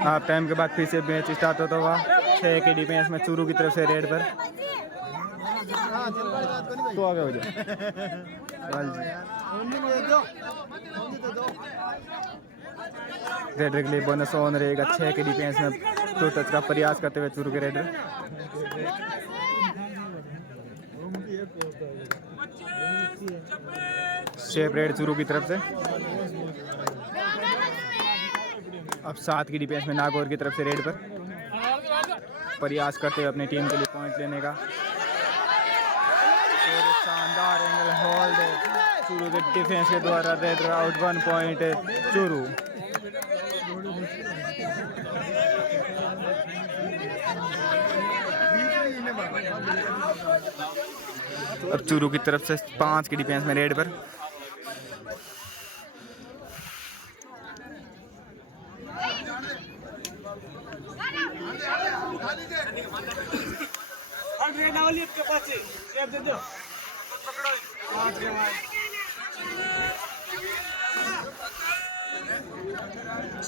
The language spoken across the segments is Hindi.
हाफ टाइम के बाद फिर से मैच स्टार्ट होता हुआ 6 के डिफेंस में चूरू की तरफ से रेड पर तो आगे हो जाए। रेडर के लिए बोनस ऑन रहेगा 6 के डिफेंस में टू टच का प्रयास करते हुए चूरू के रेडर। शेप रेड चूरू की तरफ से। अब 7 की डिफेंस में नागौर की तरफ से रेड पर प्रयास करते हुए अपनी टीम के लिए पॉइंट लेने का। शानदार एंगल होल्ड चूरू के डिफेंस के द्वारा रेड आउट 1 पॉइंट चूरू। अब चूरू की तरफ से 5 की डिफेंस में रेड पर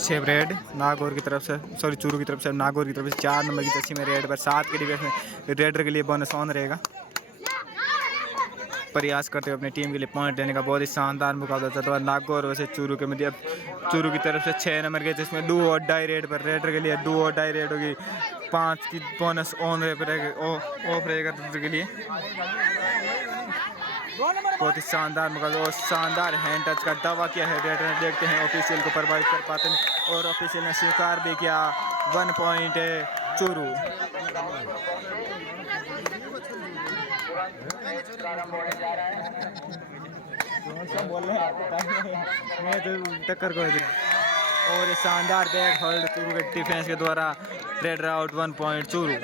शेप रेड नागौर की तरफ से सॉरी चूरू की तरफ से नागौर की तरफ से 4 नंबर की जर्सी में रेड पर 7 के डिफेंस में रेडर के लिए बोनस ऑन रहेगा। प्रयास करते हुए अपनी टीम के लिए पॉइंट लेने का बहुत ही शानदार मुकाबला चलता है नागौर वैसे चूरू के मध्य। चूरू की तरफ से 6 नंबर के जिसमें डू और डाई रेड पर रेडर के लिए डू और डाई रेड होगी। 5 की बोनस ऑन ऑफ रहेगा चूरू के लिए। बहुत ही शानदार मुकाबला और शानदार हैंड टच का दावा किया है रेडर ने। देखते हैं ऑफिशियल को प्रभावित कर पाते हैं और ऑफिशियल ने स्वीकार भी किया। 1 पॉइंट है चूरू। मैं तो टक्कर को और ये शानदार बैक होल्ड चूरू के डिफेंस के द्वारा raider out 1 point Churu.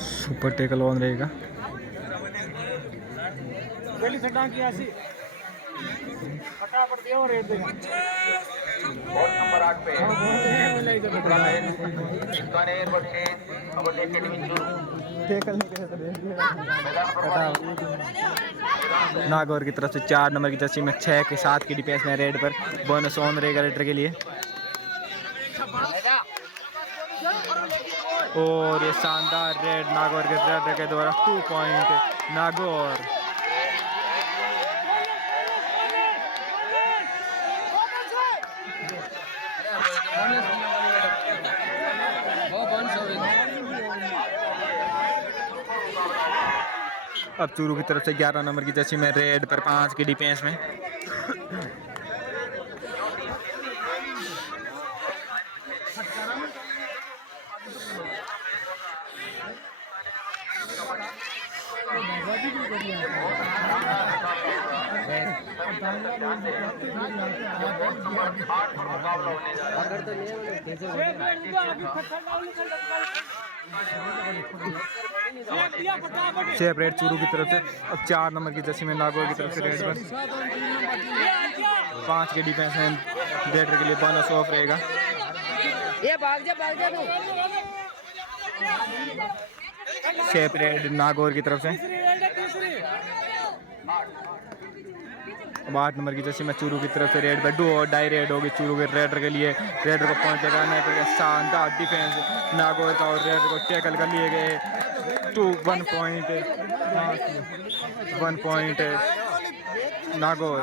Super tackle on रहेगा। फटाफट दिया और रेड देगा। बोर्ड नंबर 8 पे नागौर की तरफ से 4 नंबर की जर्सी में 6 के 7 की डिफेंस में रेड पर बोनस ऑन रहेगा रेडर के लिए। और ये शानदार रेड नागौर के रेडर के द्वारा 2 पॉइंट नागौर। अब चूरू की तरफ से 11 नंबर की जर्सी में रेड पर 5 की डिफेंस में शेप रेड चूरू की तरफ से। अब 4 नंबर की जर्सी में नागौर की तरफ से रेड पर 5 के डिफेंस में रेडर के लिए बोनस ऑफ रहेगा। ये भाग जा तू। शेप रेड नागौर की तरफ से। अब 8 नंबर की जर्सी में चूरू की तरफ से रेड पर डू और डाई रेड होगी चूरू के रेडर के लिए। रेडर को पॉइंट लगाने के लिए शानदार डिफेंस नागौर का और रेडर को टैकल कर लिए गए। 1 पॉइंट नागौर।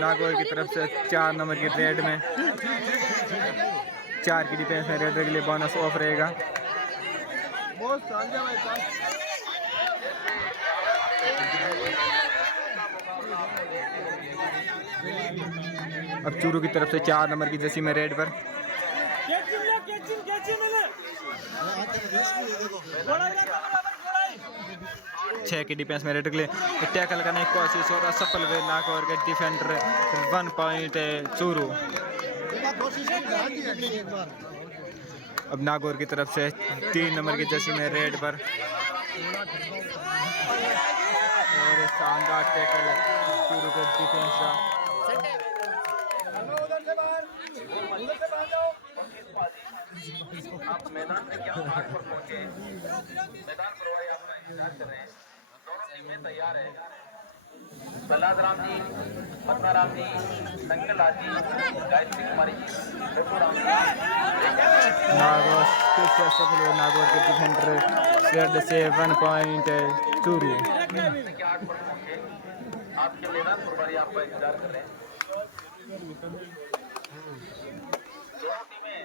नागौर की तरफ से 4 नंबर की रेड में 4 की डिफेंस में रेडर के लिए बोनस ऑफ रहेगा। अब चूरू की तरफ से 4 नंबर की जर्सी में रेड पर 6 की डिफेंस में रेडर के लिए टैकल करने की कोशिश और असफल हुए नागौर के डिफेंडर। 1 पॉइंट चूरू। अब नागौर की तरफ से 3 नंबर की जर्सी में रेड पर और ये शानदार टैकल चूरू के डिफेंस का। आप मैदान में क्या भाग पर पहुंचे, मैदान प्रभारी आपका इंतजार कर रहे हैं। दोनों टीमें तैयार है। प्रहलाद राम जी, पद्माराम जी, संकल जी, गायत्री कुमारी जी, छोटू राम जी। नागौर फिर से सफल हुए। नागौर के डिफेंडर सेट से 1 पॉइंट चूरू। के 8 पर पहुंचे। आपके मैदान प्रभारी आपका इंतजार कर रहे हैं। दोनों टीमें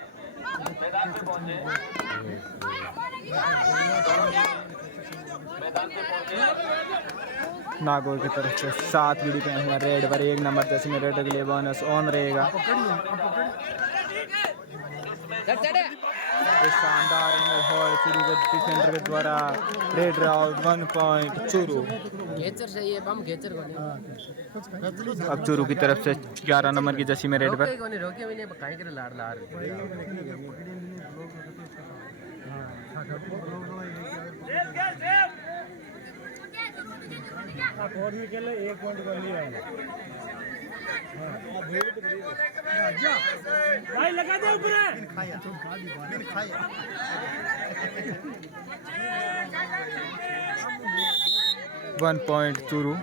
मैदान पे पहुंचे। मैदान पे पहुंचे। नागौर की तरफ से 7 की डिफेंस में रेड पर 1 नंबर जैसे में रेड के लिए बोनस ऑन रहेगा। ये शानदार एंगल हॉल चूरू के डिफेंडर के द्वारा रेड आउट 1 पॉइंट चूरू। घेचर चाहिए बम घेचर को नहीं अब चूरू की तरफ से 11 नंबर की जर्सी में रेड पर रोके भी नहीं काहे करे लाड़ लाड़ और भी खेले 1 पॉइंट कर लिया भाई लगा दे ऊपर खाया बिन खाया 1 पॉइंट चूरू।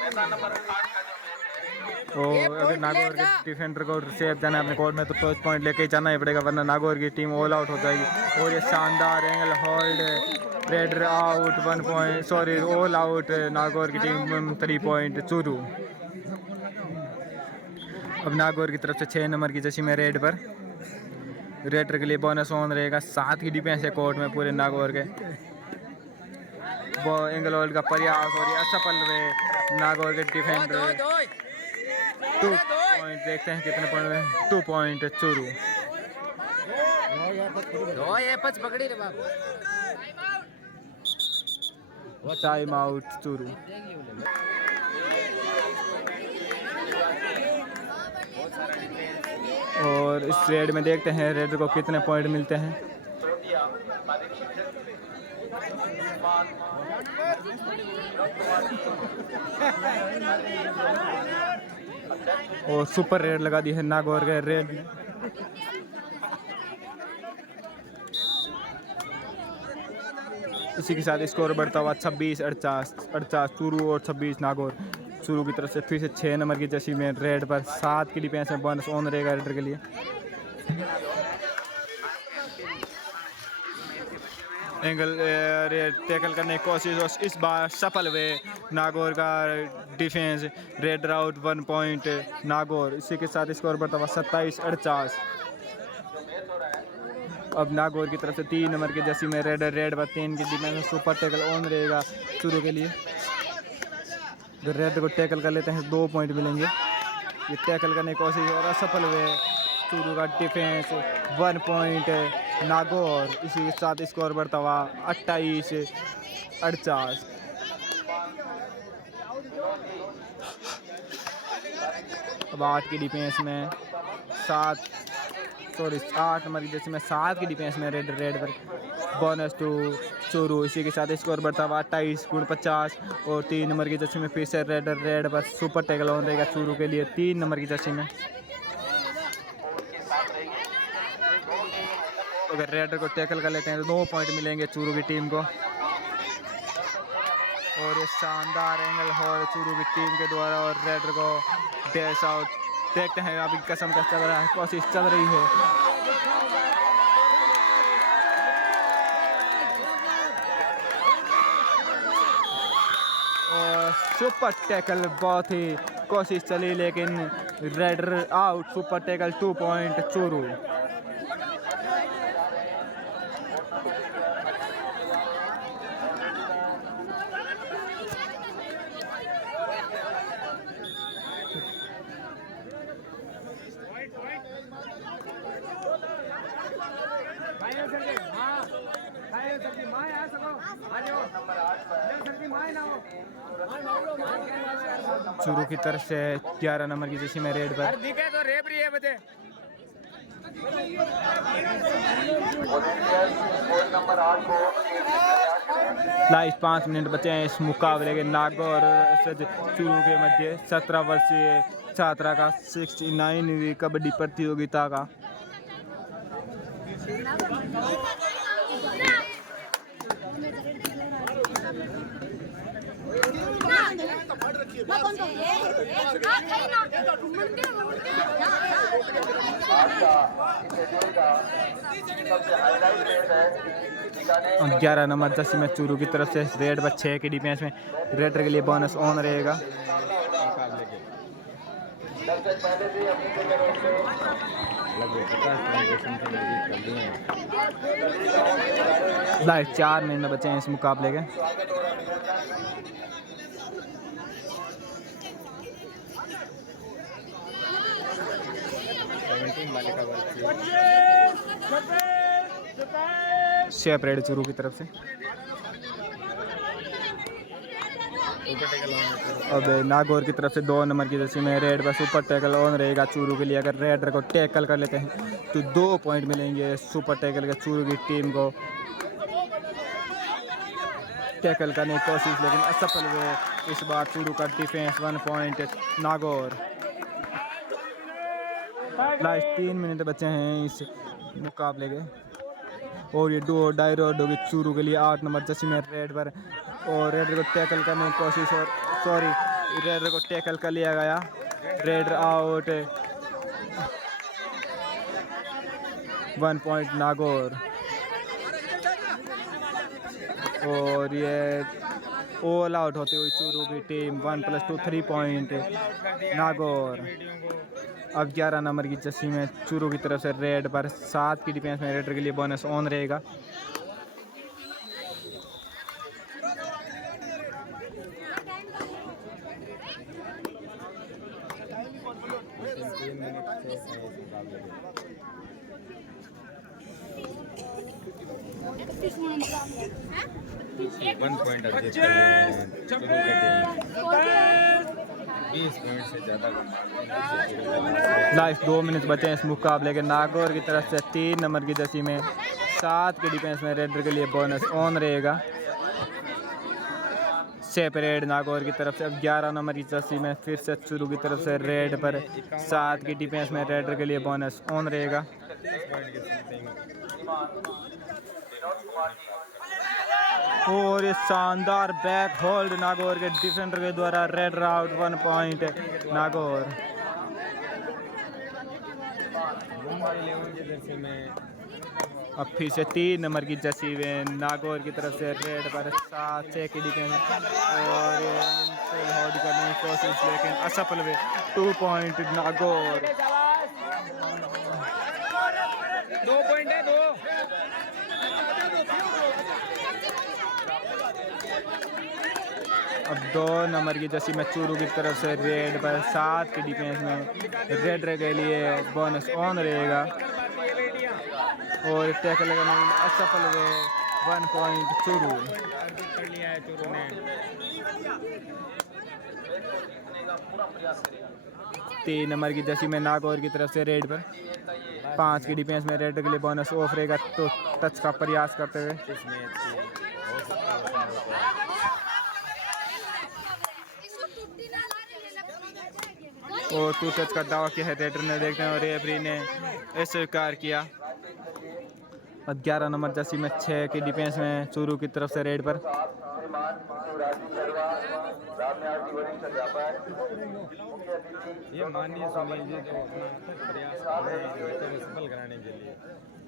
मैदान नंबर 8 का जो और अगर नागौर के डिफेंडर को सेफ जाना है अपने कोर्ट में तो फर्स्ट पॉइंट लेके ही जाना ही पड़ेगा, वरना नागौर की टीम ऑल आउट हो जाएगी। और ये शानदार angle hold red out 1 point sorry all out Nagaur की टीम 3 पॉइंट चूरू। अब नागौर की तरफ से 6 नंबर की जर्सी में रेड पर रेडर के लिए बोनस ऑन रहेगा। 7 की डिफेंस है कोर्ट में पूरे नागौर के। वो एंगल होल्ड का प्रयास और ये असफल हुए नागौर के डिफेंडर 2 पॉइंट। देखते हैं कितने पॉइंट 2 पॉइंट चूरू। पकड़ी रे बाबू टाइम आउट चूरू। और इस रेड में देखते हैं रेड को कितने पॉइंट मिलते हैं। और सुपर रेड लगा दी है नागौर के रेड ने। इसी के साथ स्कोर बढ़ता हुआ 26-48 चूरू और 26 नागौर। चूरू की तरफ से फिर से 6 नंबर की जर्सी में रेड पर 7 की डिफेंस में बोनस ऑन रहेगा रेडर के लिए। एंगल टैकल करने की कोशिश और इस बार सफल हुए नागौर का defence. Red out 1 point Nagaur. इसी के साथ स्कोर बढ़ता हुआ 27-48। अब नागौर की तरफ से 3 नंबर की जर्सी में रेड पर 3 की डिफेंस में सुपर टैकल ऑन रहेगा चूरू के लिए। अगर रेड को टैकल कर लेते हैं 2 पॉइंट मिलेंगे। ये टैकल करने की कोशिश और असफल हुए चूरू का डिफेंस 1 पॉइंट नागौर। इसी के साथ स्कोर बढ़ता हुआ 28-48। अब 8 की डिफेंस में 8 नंबर की जैसे में 7 की डिफेंस में रेड पर बोनस 2 चूरू। इसी के साथ स्कोर बढ़ता हुआ 28-50। और 3 नंबर की जर्सी में फिर से रेड पर सुपर टैकल ऑन रहेगा चूरू के लिए 3 नंबर की जर्सी में। अगर रेडर को टैकल कर लेते हैं तो 2 पॉइंट मिलेंगे चूरू की टीम को। और ये शानदार एंगल हो चूरू की टीम के द्वारा और रेडर को डैश आउट। देखते हैं अभी कसम का चल रहा है, कोशिश चल रही है। और सुपर टैकल बहुत ही कोशिश चली लेकिन raider out. Super tackle 2 point Churu. Churu की तरफ से 11 नंबर की जर्सी में रेड पर दिखे तो रेबरी है बजे नंबर 8 को लाइव 5 मिनट बचे हैं इस मुकाबले के। नागौर और चूरू के मध्य 17 वर्षीय छात्रा का 69वीं कबड्डी प्रतियोगिता का सबसे हाईलाइट रेट है 11 नंबर जर्सी में चूरू की तरफ से रेड पर 6 के डिफेंस में रेडर के लिए बोनस ऑन रहेगा। पहले भी अपनी लाइव 4 मिनट बचे हैं इस मुकाबले के। शेप रेड चूरू की तरफ से। अब नागौर की तरफ से 2 नंबर की जर्सी में रेड पर सुपर टैकल ऑन रहेगा चूरू के लिए। अगर रेडर को टैकल कर लेते हैं तो 2 पॉइंट मिलेंगे सुपर टैकल के चूरू की टीम को। टैकल करने की कोशिश लेकिन असफल हुए। इस बार चूरू का defence 1 point Nagaur. Last 3 minute बचे हैं इस मुकाबले के और ये डू डाई रोड होगी चूरू के लिए 8 नंबर जर्सी में रेड पर। और रेडर को टैकल करने की कोशिश और सॉरी रेडर को टैकल कर लिया गया। Raider out 1 point Nagaur. और ये ऑल आउट होती हुई चूरू की टीम 1+2 3 पॉइंट नागौर। अब 11 नंबर की जर्सी में चूरू की तरफ से रेड पर 7 की डिफेंस में रेडर के लिए बोनस ऑन रहेगा। लास्ट 2 मिनट बचे हैं इस मुकाबले के। नागौर की तरफ से 3 नंबर की जर्सी में 7 के डिफेंस में रेडर के लिए बोनस ऑन रहेगा। सेपरेट नागौर की तरफ से। अब 11 नंबर की जर्सी में फिर से चूरू की तरफ से रेड पर 7 की डिफेंस में रेडर के लिए बोनस ऑन रहेगा। और ये शानदार बैक होल्ड नागौर के डिफेंडर के द्वारा। Raider out 1 point Nagaur. अब फिर से 3 नंबर की जर्सी में नागौर की तरफ से रेड पर 7 की डिफेंस और होल्ड करने की कोशिश लेकिन असफल हुए। 2 पॉइंट नागौर। 2 पॉइंट है 2। अब 2 नंबर की जर्सी में चूरू की तरफ से रेड पर 7 की डिफेंस में रेडर के लिए बोनस ऑन रहेगा। और टैकल करने में असफल हुए। 1 पॉइंट चूरू। कर लिया है चूरू ने। 3 नंबर की जर्सी में नागौर की तरफ से रेड पर 5 की डिफेंस में रेडर के लिए बोनस ऑफ रहेगा। तो टच का प्रयास करते हुए और 2 टच का दावा किया है रेडर ने। देखते हैं और रेफरी ने स्वीकार किया। और 11 नंबर जर्सी में 6 की डिफेंस में चूरू की तरफ से रेड पर ये माननीय सुनील जी जो अपना प्रयास कर रहे हैं बच्चों को सफल कराने के लिए।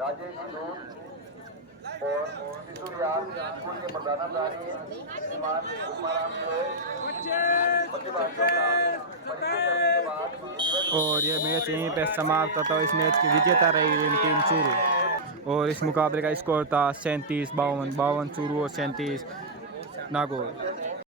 राजेश और शिशुयार स्कूल के प्रधानाचार्य श्रीमान कुमाराम और ये मैच यहीं पे समाप्त होता है। इस मैच की विजेता रही टीम चूरू और इस मुकाबले का स्कोर था 37-52 चूरू और 37 नागौर।